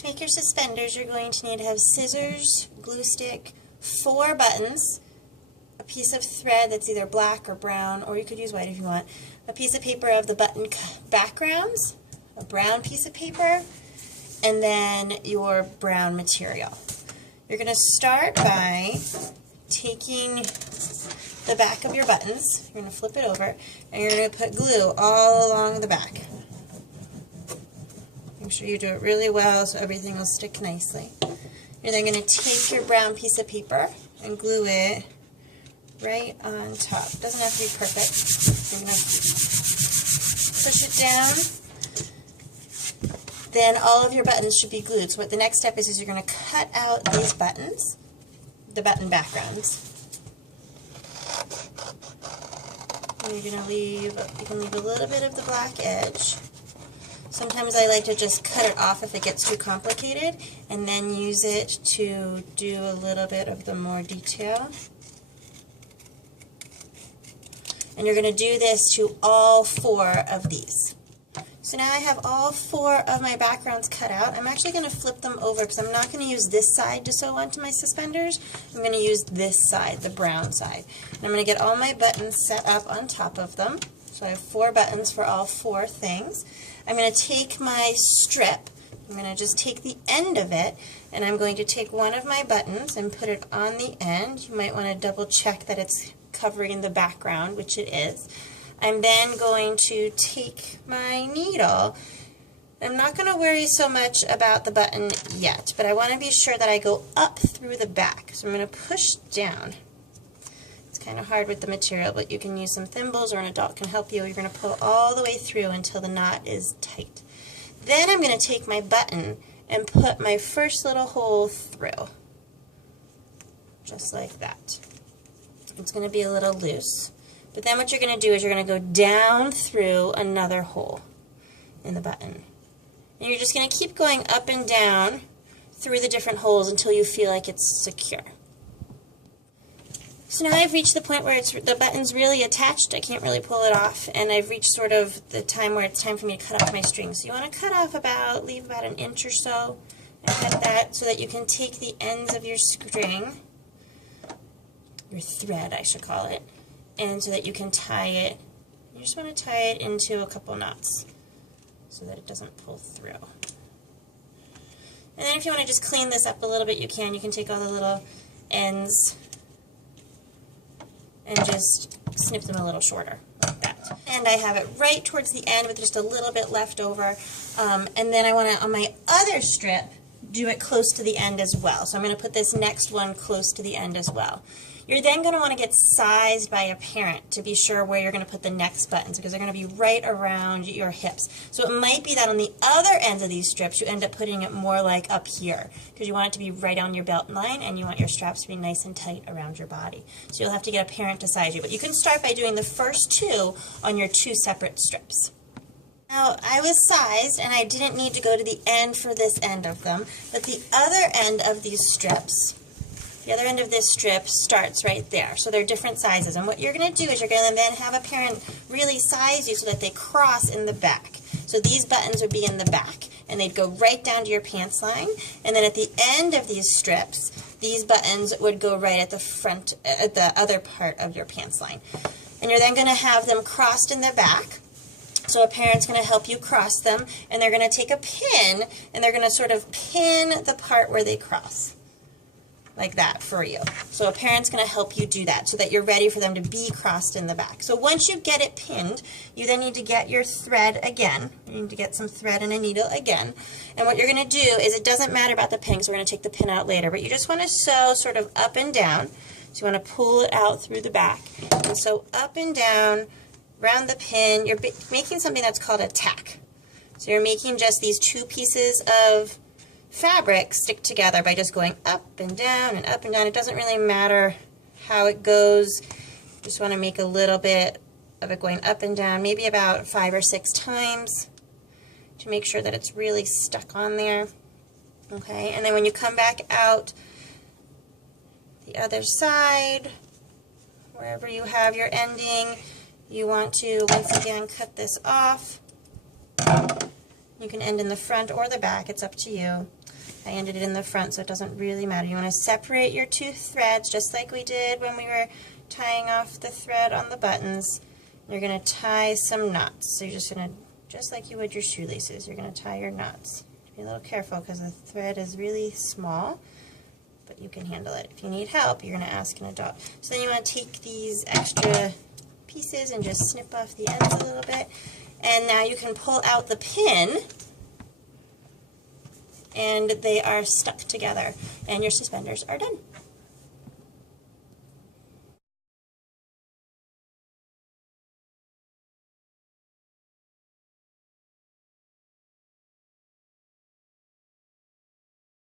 To make your suspenders, you're going to need to have scissors, glue stick, 4 buttons, a piece of thread that's either black or brown, or you could use white if you want, a piece of paper of the button backgrounds, a brown piece of paper, and then your brown material. You're going to start by taking the back of your buttons, you're going to flip it over, and you're going to put glue all along the back. Make sure you do it really well so everything will stick nicely. You're then going to take your brown piece of paper and glue it right on top. It doesn't have to be perfect. You're going to push it down. Then all of your buttons should be glued. So what the next step is you're going to cut out these buttons, the button backgrounds. And you're going to leave, you can leave a little bit of the black edge. Sometimes I like to just cut it off if it gets too complicated, and then use it to do a little bit of the more detail. And you're going to do this to all 4 of these. So now I have all 4 of my backgrounds cut out. I'm actually going to flip them over because I'm not going to use this side to sew onto my suspenders. I'm going to use this side, the brown side. And I'm going to get all my buttons set up on top of them. So I have 4 buttons for all 4 things. I'm going to take my strip, I'm going to just take the end of it, and I'm going to take one of my buttons and put it on the end. You might want to double check that it's covering the background, which it is. I'm then going to take my needle. I'm not going to worry so much about the button yet, but I want to be sure that I go up through the back. So I'm going to push down. It's kind of hard with the material, but you can use some thimbles or an adult can help you. You're going to pull all the way through until the knot is tight. Then I'm going to take my button and put my first little hole through, just like that. It's going to be a little loose. But then what you're going to do is you're going to go down through another hole in the button. And you're just going to keep going up and down through the different holes until you feel like it's secure. So now I've reached the point where the button's really attached. I can't really pull it off, and I've reached sort of the time where it's time for me to cut off my string. So you want to cut off leave about an inch or so, and cut that so that you can take the ends of your string, your thread I should call it, and so that you can tie it. You just want to tie it into a couple knots so that it doesn't pull through. And then if you want to just clean this up a little bit, you can. You can take all the little ends and just snip them a little shorter, like that. And I have it right towards the end with just a little bit left over. And then I want to, on my other strip, do it close to the end as well. So I'm going to put this next one close to the end as well. You're then going to want to get sized by a parent to be sure where you're going to put the next buttons, because they're going to be right around your hips. So it might be that on the other ends of these strips you end up putting it more like up here, because you want it to be right on your belt line and you want your straps to be nice and tight around your body. So you'll have to get a parent to size you. But you can start by doing the first 2 on your 2 separate strips. Now, I was sized and I didn't need to go to the end for this end of them, but the other end of these strips, the other end of this strip starts right there. So they're different sizes. And what you're going to do is you're going to then have a parent really size you so that they cross in the back. So these buttons would be in the back, and they'd go right down to your pants line. And then at the end of these strips, these buttons would go right at the front, at the other part of your pants line. And you're then going to have them crossed in the back. So a parent's going to help you cross them, and they're going to take a pin, and they're going to sort of pin the part where they cross, like that for you. So a parent's going to help you do that so that you're ready for them to be crossed in the back. So once you get it pinned, you then need to get your thread again. You need to get some thread and a needle again. And what you're going to do is, it doesn't matter about the pin, because we're going to take the pin out later, but you just want to sew sort of up and down. So you want to pull it out through the back. And so up and down around the pin, you're making something that's called a tack. So you're making just these 2 pieces of fabric stick together by just going up and down and up and down. It doesn't really matter how it goes. You just want to make a little bit of it going up and down, maybe about 5 or 6 times to make sure that it's really stuck on there. Okay, and then when you come back out the other side, wherever you have your ending, you want to once again cut this off. You can end in the front or the back, it's up to you. I ended it in the front, so it doesn't really matter. You want to separate your two threads just like we did when we were tying off the thread on the buttons. You're going to tie some knots. So you're just going to, just like you would your shoelaces, you're going to tie your knots. Be a little careful because the thread is really small, but you can handle it. If you need help, you're going to ask an adult. So then you want to take these extra pieces and just snip off the ends a little bit. And now you can pull out the pin, and they are stuck together, and your suspenders are done.